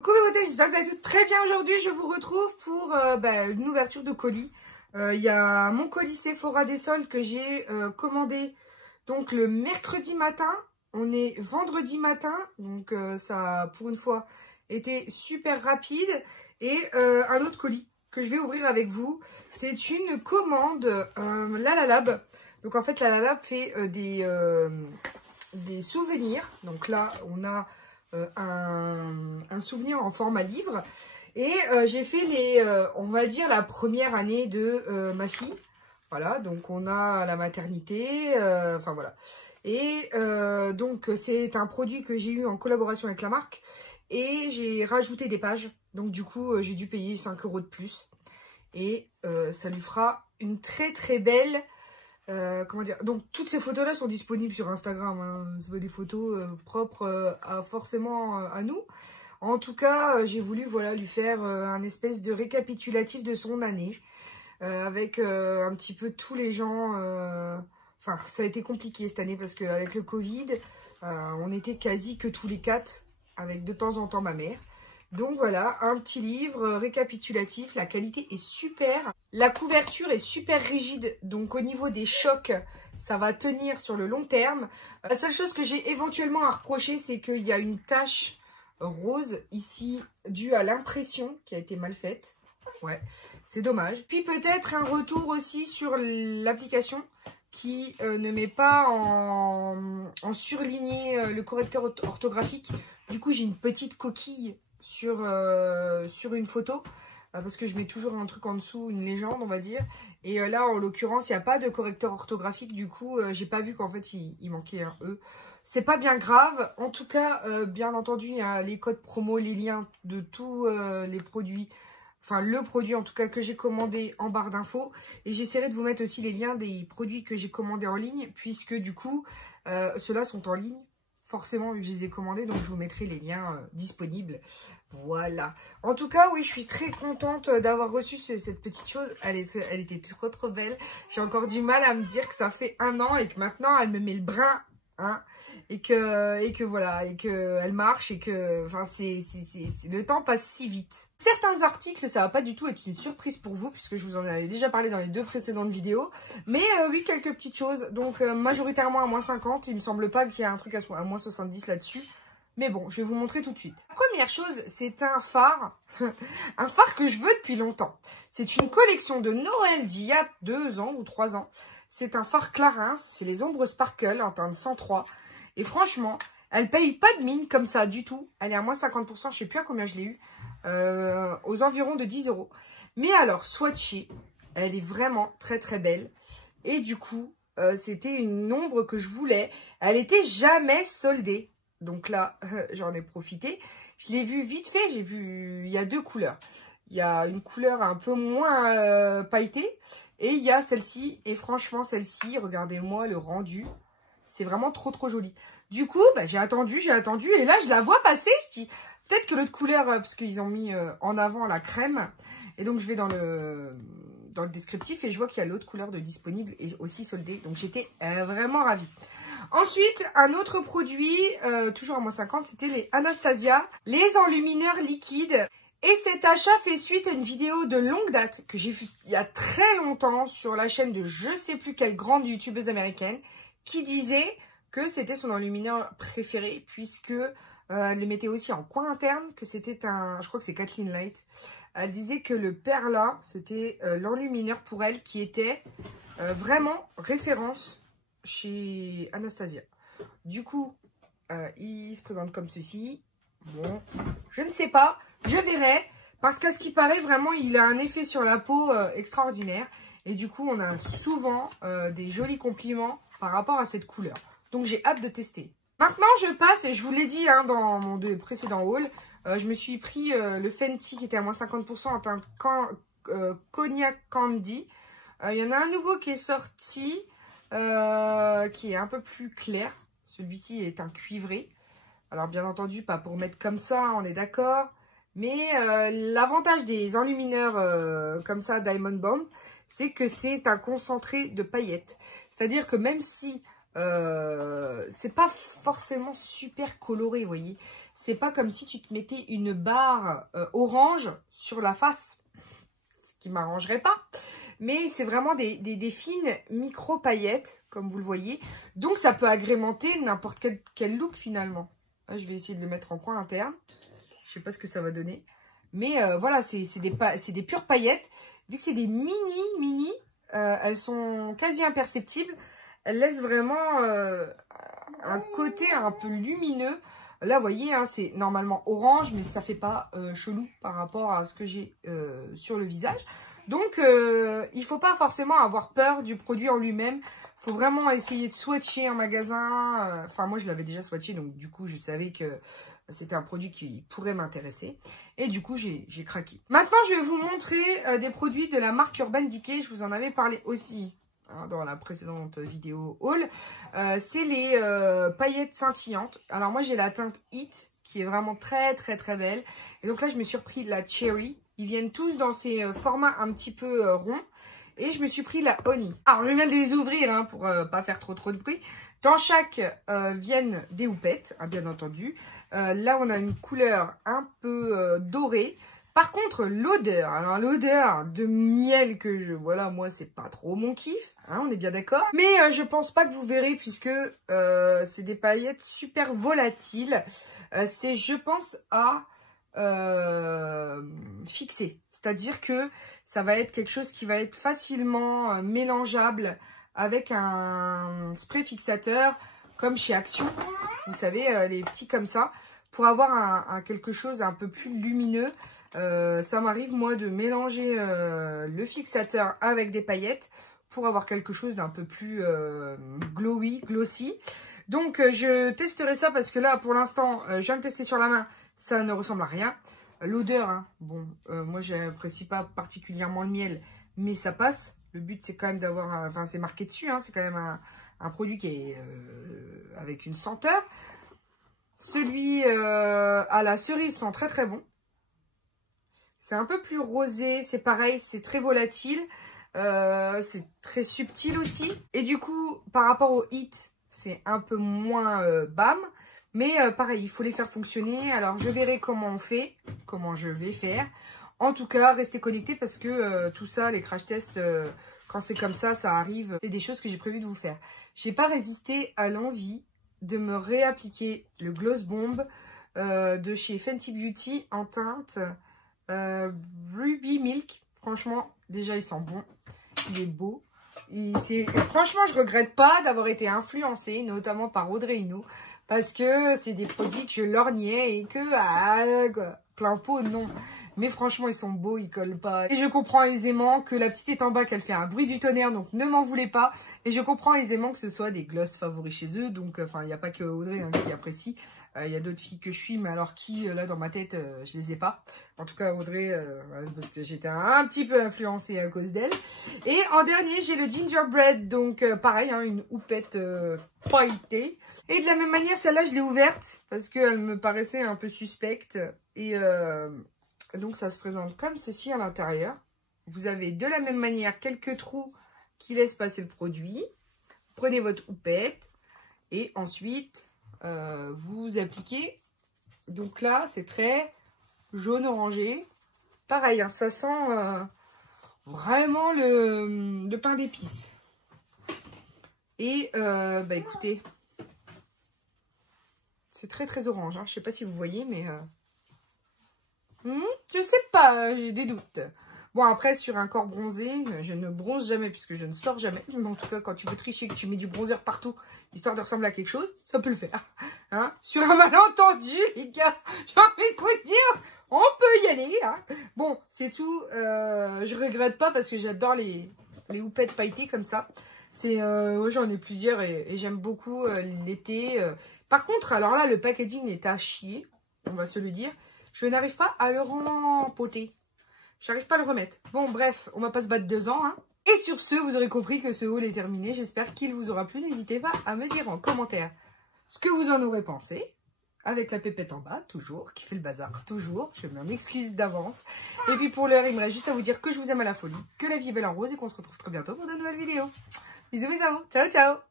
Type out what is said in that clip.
Coucou mes beautés, j'espère que vous allez toutes très bien aujourd'hui. Je vous retrouve pour une ouverture de colis. Il y a mon colis Sephora des soldes que j'ai commandé donc le mercredi matin. On est vendredi matin, donc ça a pour une fois été super rapide. Et un autre colis que je vais ouvrir avec vous, c'est une commande Lalalab. Donc en fait Lalalab fait des souvenirs. Donc là on a un souvenir en format livre. Et j'ai fait on va dire la première année de ma fille. Voilà, donc on a la maternité, enfin voilà. Et donc c'est un produit que j'ai eu en collaboration avec la marque. Et j'ai rajouté des pages. Donc du coup j'ai dû payer 5 € de plus. Et ça lui fera une très très belle... comment dire, donc toutes ces photos là sont disponibles sur Instagram, hein. C'est pas des photos propres forcément à nous. En tout cas j'ai voulu voilà lui faire un espèce de récapitulatif de son année avec un petit peu tous les gens. Enfin ça a été compliqué cette année parce qu'avec le Covid on était quasi que tous les 4 avec de temps en temps ma mère. Donc voilà, un petit livre récapitulatif, la qualité est super. La couverture est super rigide, donc au niveau des chocs, ça va tenir sur le long terme. La seule chose que j'ai éventuellement à reprocher, c'est qu'il y a une tache rose ici, due à l'impression qui a été mal faite. Ouais, c'est dommage. Puis peut-être un retour aussi sur l'application qui ne met pas en surligné le correcteur orthographique. Du coup, j'ai une petite coquille sur une photo parce que je mets toujours un truc en dessous, une légende on va dire, et là en l'occurrence il n'y a pas de correcteur orthographique, du coup j'ai pas vu qu'en fait il manquait un E. C'est pas bien grave, en tout cas bien entendu il y a les codes promo, les liens de tous les produits, enfin le produit en tout cas que j'ai commandé en barre d'infos, et j'essaierai de vous mettre aussi les liens des produits que j'ai commandés en ligne, puisque du coup ceux-là sont en ligne forcément vu que je les ai commandés, donc je vous mettrai les liens disponibles. Voilà. En tout cas, oui, je suis très contente d'avoir reçu cette petite chose. Elle était trop trop belle. J'ai encore du mal à me dire que ça fait 1 an et que maintenant elle me met le brin, hein, et que voilà, et que elle marche et que, enfin, le temps passe si vite. Certains articles, ça va pas du tout être une surprise pour vous puisque je vous en avais déjà parlé dans les 2 précédentes vidéos. Mais oui, quelques petites choses. Donc majoritairement à moins 50. Il me semble pas qu'il y a un truc à moins 70 là-dessus. Mais bon, je vais vous montrer tout de suite. La première chose, c'est un phare. Un phare que je veux depuis longtemps. C'est une collection de Noël d'il y a 2 ans ou 3 ans. C'est un phare Clarins. C'est les ombres Sparkle en teinte 103. Et franchement, elle paye pas de mine comme ça du tout. Elle est à moins 50%. Je sais plus à combien je l'ai eu. Aux environs de 10 €. Mais alors, swatchée, elle est vraiment très très belle. Et du coup, c'était une ombre que je voulais. Elle était jamais soldée. Donc là, j'en ai profité. Je l'ai vu vite fait. J'ai vu, il y a 2 couleurs. Il y a une couleur un peu moins pailletée. Et il y a celle-ci. Et franchement, celle-ci, regardez-moi le rendu. C'est vraiment trop trop joli. Du coup, j'ai attendu. Et là, je la vois passer. Je dis, peut-être que l'autre couleur, parce qu'ils ont mis en avant la crème. Et donc, je vais dans le descriptif et je vois qu'il y a l'autre couleur de disponible et aussi soldée. Donc, j'étais vraiment ravie. Ensuite, un autre produit, toujours à moins 50, c'était les Anastasia, les enlumineurs liquides. Et cet achat fait suite à une vidéo de longue date que j'ai vue il y a très longtemps sur la chaîne de je sais plus quelle grande youtubeuse américaine qui disait que c'était son enlumineur préféré puisque elle le mettait aussi en coin interne, que c'était je crois que c'est Kathleen Light. Elle disait que le Perla, c'était l'enlumineur pour elle qui était vraiment référence chez Anastasia. Du coup, il se présente comme ceci. Bon, je ne sais pas, je verrai. Parce qu'à ce qui paraît, vraiment, il a un effet sur la peau extraordinaire. Et du coup, on a souvent des jolis compliments par rapport à cette couleur. Donc, j'ai hâte de tester. Maintenant, je passe, et je vous l'ai dit hein, dans mon précédent haul, je me suis pris le Fenty qui était à moins 50% en teinte Cognac Candy. Il y en a un nouveau qui est sorti, qui est un peu plus clair. Celui-ci est un cuivré. Alors bien entendu, pas pour mettre comme ça, on est d'accord. Mais l'avantage des enlumineurs comme ça, Diamond Bomb, c'est que c'est un concentré de paillettes. C'est-à-dire que même si c'est pas forcément super coloré, vous voyez. C'est pas comme si tu te mettais une barre orange sur la face, ce qui m'arrangerait pas. Mais c'est vraiment des fines micro-paillettes, comme vous le voyez. Donc, ça peut agrémenter n'importe quel look, finalement. Là, je vais essayer de le mettre en coin interne. Je sais pas ce que ça va donner. Mais voilà, c'est des pures paillettes. Vu que c'est des mini, elles sont quasi imperceptibles. Elles laissent vraiment un côté un peu lumineux. Là, vous voyez, hein, c'est normalement orange, mais ça fait pas chelou par rapport à ce que j'ai sur le visage. Donc, il ne faut pas forcément avoir peur du produit en lui-même. Il faut vraiment essayer de swatcher en magasin. Enfin, moi, je l'avais déjà swatché, donc du coup, je savais que c'était un produit qui pourrait m'intéresser. Et du coup, j'ai craqué. Maintenant, je vais vous montrer des produits de la marque Urban Decay. Je vous en avais parlé aussi hein, dans la précédente vidéo haul. C'est les paillettes scintillantes. Alors, moi, j'ai la teinte Heat, qui est vraiment très belle. Et donc là, je me suis repris la Cherry. Ils viennent tous dans ces formats un petit peu ronds. Et je me suis pris la Honey. Alors, je viens de les ouvrir hein, pour pas faire trop de bruit. Dans chaque viennent des houpettes, hein, bien entendu. Là, on a une couleur un peu dorée. Par contre, l'odeur. Alors, l'odeur de miel que je... Voilà, moi, c'est pas trop mon kiff. Hein, on est bien d'accord. Mais je pense pas que vous verrez puisque c'est des paillettes super volatiles. C'est, je pense, à... fixé, c'est-à-dire que ça va être quelque chose qui va être facilement mélangeable avec un spray fixateur comme chez Action, vous savez les petits comme ça, pour avoir quelque chose un peu plus lumineux. Ça m'arrive moi de mélanger le fixateur avec des paillettes pour avoir quelque chose d'un peu plus glossy. Donc je testerai ça parce que là pour l'instant je viens de tester sur la main. Ça ne ressemble à rien. L'odeur, hein, bon, moi, je n'apprécie pas particulièrement le miel, mais ça passe. Le but, c'est quand même d'avoir... Enfin, c'est marqué dessus, hein, c'est quand même un produit qui est avec une senteur. Celui à la cerise sent très bon. C'est un peu plus rosé, c'est pareil, c'est très volatile. C'est très subtil aussi. Et du coup, par rapport au Heat, c'est un peu moins bam. Mais pareil, il faut les faire fonctionner. Alors, je verrai comment on fait, comment je vais faire. En tout cas, restez connectés parce que tout ça, les crash tests, quand c'est comme ça, ça arrive. C'est des choses que j'ai prévu de vous faire. J'ai pas résisté à l'envie de me réappliquer le Gloss Bomb de chez Fenty Beauty en teinte Ruby Milk. Franchement, déjà, il sent bon. Il est beau. Franchement, je regrette pas d'avoir été influencée, notamment par Audrey Hinault. Parce que c'est des produits que je lorgnais et que, plein pot, non. Mais franchement, ils sont beaux, ils collent pas. Et je comprends aisément que la petite est en bas, qu'elle fait un bruit du tonnerre, donc ne m'en voulez pas. Et je comprends aisément que ce soit des gloss favoris chez eux. Donc, enfin, il n'y a pas que Audrey hein, qui apprécie. Il y a d'autres filles que je suis, mais alors qui, là, dans ma tête, je les ai pas. En tout cas, Audrey, parce que j'étais un petit peu influencée à cause d'elle. Et en dernier, j'ai le Gingerbread. Donc, pareil, hein, une houppette pailletée. Et de la même manière, celle-là, je l'ai ouverte parce qu'elle me paraissait un peu suspecte. Et donc, ça se présente comme ceci à l'intérieur. Vous avez de la même manière quelques trous qui laissent passer le produit. Prenez votre houppette et ensuite... vous appliquez. Donc là, c'est très jaune-orangé. Pareil, hein, ça sent vraiment le pain d'épices. Et bah écoutez, c'est très orange. Hein. Je sais pas si vous voyez, mais je sais pas, j'ai des doutes. Bon, après, sur un corps bronzé, je ne bronze jamais puisque je ne sors jamais. Mais en tout cas, quand tu veux tricher, que tu mets du bronzer partout, histoire de ressembler à quelque chose, ça peut le faire. Hein, sur un malentendu, les gars, j'ai envie de vous dire, on peut y aller. Hein. Bon, c'est tout. Je regrette pas parce que j'adore les houpettes pailletées comme ça. J'en ai plusieurs et j'aime beaucoup l'été. Par contre, alors là, le packaging est à chier, on va se le dire. Je n'arrive pas à le rempoter. J'arrive pas à le remettre. Bon, bref, on va pas se battre 2 ans. Hein. Et sur ce, vous aurez compris que ce haul est terminé. J'espère qu'il vous aura plu. N'hésitez pas à me dire en commentaire ce que vous en aurez pensé. Avec la pépette en bas, toujours, qui fait le bazar, toujours. Je m'en excuse d'avance. Et puis pour l'heure, il me reste juste à vous dire que je vous aime à la folie, que la vie est belle en rose et qu'on se retrouve très bientôt pour de nouvelles vidéos. Bisous, bisous. Ciao, ciao.